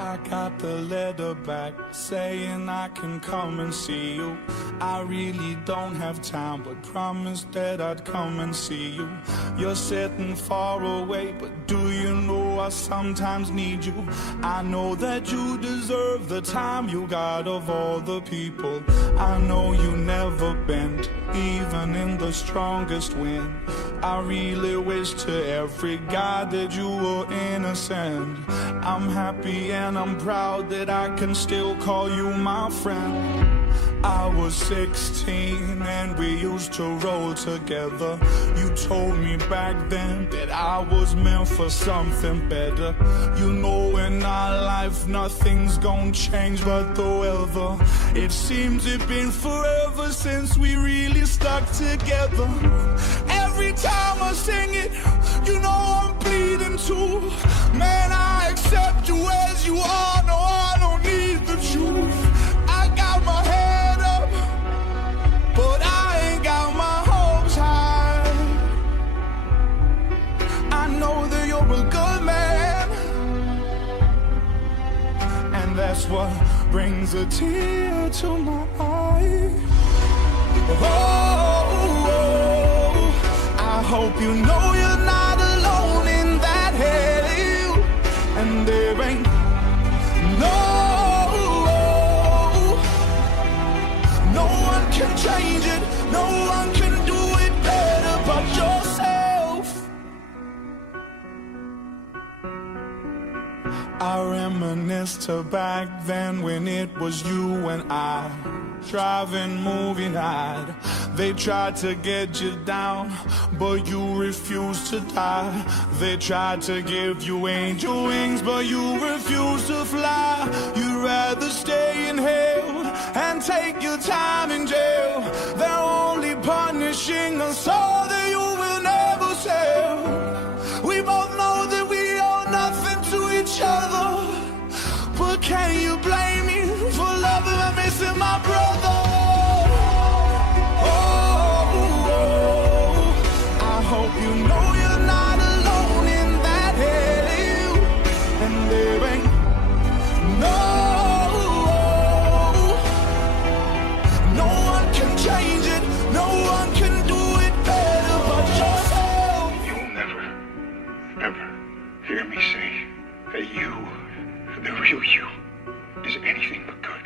I got the letter back saying I can come and see you. I really don't have time, but promised that I'd come and see you. You're sitting far away, but do you know I sometimes need you? I know that you deserve the time you got of all the people. I know you never bent, even in the strongest wind. I really wish to every guy that you were innocent. I'm happy and I'm proud that I can still call you my friend. I was 16 and we used to roll together. You told me back then that I was meant for something better. You know in our life nothing's gonna change but the weather. It seems it's been forever since we really stuck together. Every time I sing it, you know I'm bleeding too. Man, I accept you as you are. No, I don't need the truth. I got my head up, but I ain't got my hopes high. I know that you're a good man, and that's what brings a tear to my eye. I hope you know you're not alone in that hell, and there ain't no one can change it, no one can do it better but yourself. I reminisce to back then when it was you and I driving movie night. They tried to get you down, but you refused to die. They tried to give you angel wings, but you refused to fly. You'd rather stay in hell and take your time in jail. They're only punishing us so that you will never tell. We both know that we owe nothing to each other, but can you blame me for loving and missing my brother? I hope you know you're not alone in that hell, and there ain't no one can change it, no one can do it better but yourself. You'll never, ever hear me say that you, the real you, is anything but good.